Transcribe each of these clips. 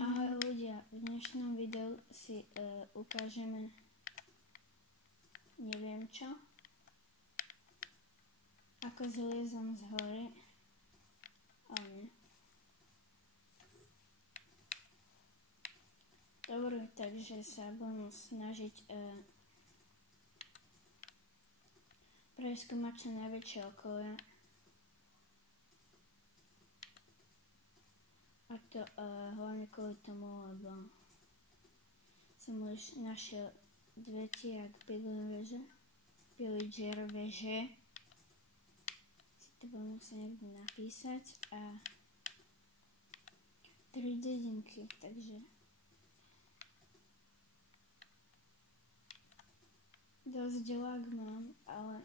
Ahoj ľudia, v dnešnom videu si ukážeme neviem čo, ako zliezam z hory, ale nie. Dobre, takže sa budem snažiť preskúmať čo najväčšie okolie. A to hlavne kvôli tomu, lebo som už našiel dve tie jak pillager veže. Si to budem musieť niekde napísať a 3 dedinky, takže dosť lag mám, ale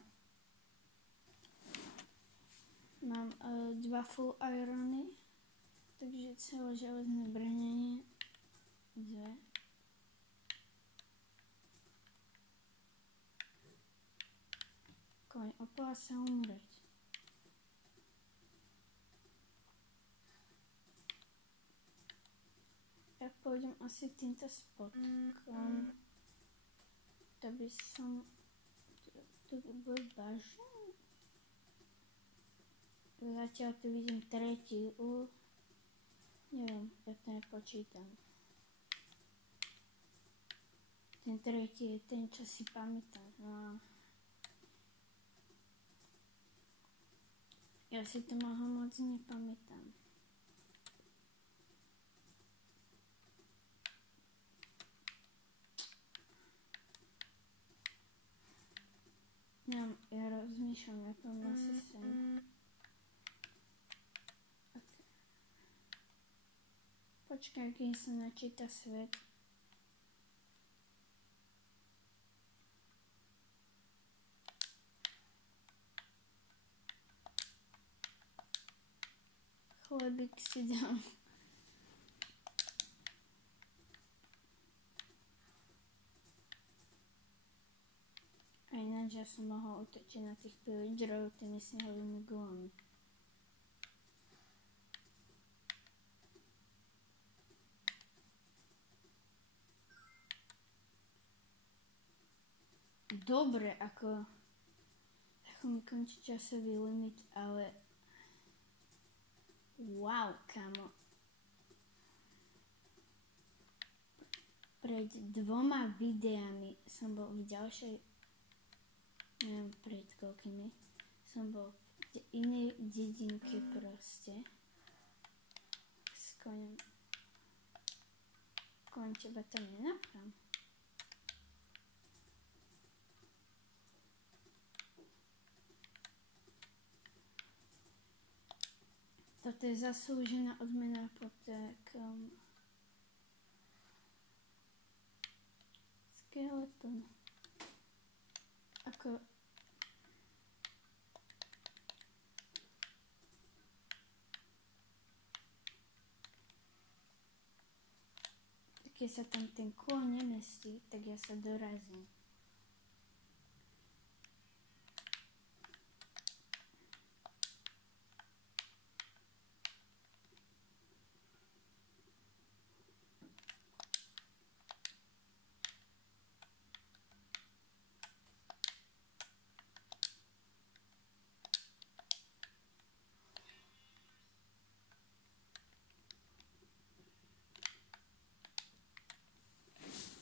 mám 2 full irony. Takže celé železné brnenie 2. Koň opláca umrieť. Ja pôjdem asi týmto spodkom. To by som... To by bol bažan. Zatiaľ tu vidím tretí úl. Neviem, ja to nepočítam. Ten tretí je ten, čo si pamätám. No. Ja si to moc nepamätám. Ja rozmýšľam, ja to asi sem. Počkaj, kým sa načíta svet. Chlebík si dám. A ináč ja som mohol utočiť na tých pillagerov tými snehovými gulami. Dobre, ako mi končí časový limit, ale wow, kamo. Pred 2 videami som bol v ďalšej, neviem pred koľkými, som bol v inej dedinke proste s koňom. Koň, teba tam nenapám. Toto je zaslúžená odmena po takom skeleton. Ako keď sa tam ten kôň nemestí, tak ja sa dorazím.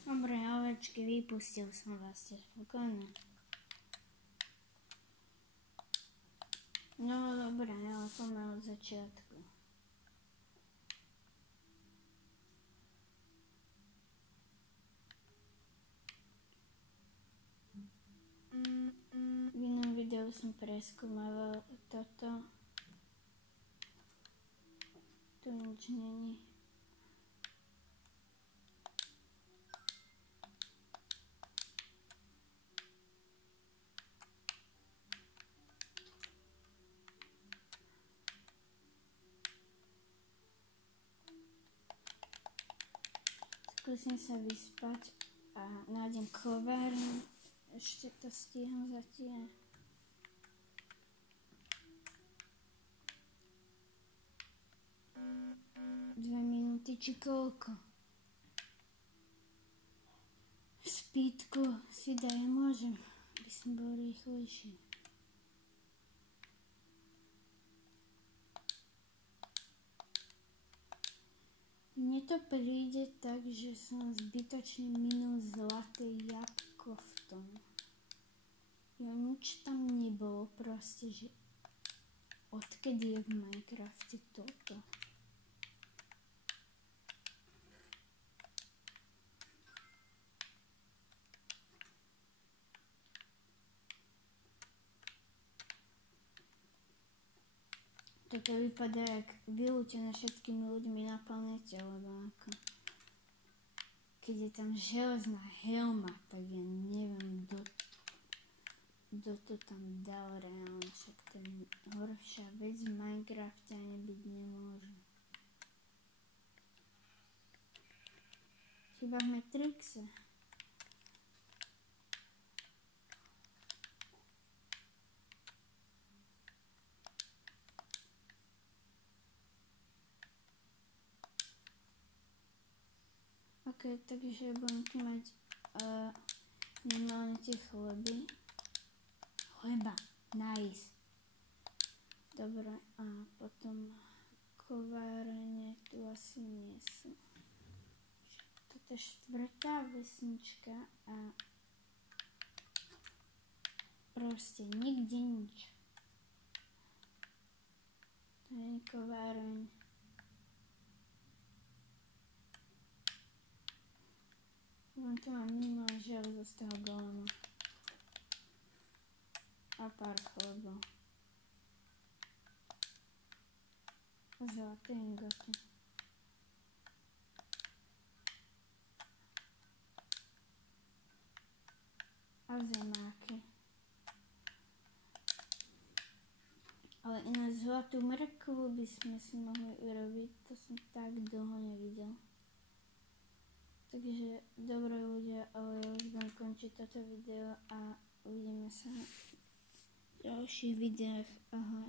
Dobre, ovečky, vypustil som vás, ste spokojné. No dobre, ale poďme od začiatku. V inom videu som preskúmaval toto. Tu nič není. Skúsim sa vyspať a nájdem kovárnu. Ešte to stíham zatiaľ. 2 minúty či koľko. Speedku si daj môžem, aby som bol rýchlejší. Mne to príde tak, že som zbytočne minul zlaté jabko v tom. Jo, nič tam nebolo, proste, že odkedy je v Minecrafte toto. Toto vypadá jak vylútené všetkými ľuďmi na planete, lebo ako... Keď je tam železná helma, tak ja neviem, kto to tam dal reálne, však to je horšia vec v Minecrafte ani byť nemôže. Chyba v Matrixe. Ok, takže budem tu mať minimálne tie chleby. Chleba, nice. Dobre, a potom kovárne tu asi nie sú. Toto je 4. vesnička a proste nikde nič. To je kováreň. Len tu mám minimálne železo z toho golema. A pár chlebov. A zlaté ingoty. A zemáky. Ale ináč zlatú mrkvu by sme si mohli urobiť. To som tak dlho nevidel. Takže dobré ľudia, ale ja už budem končiť toto video a uvidíme sa v ďalších videách. Ahoj.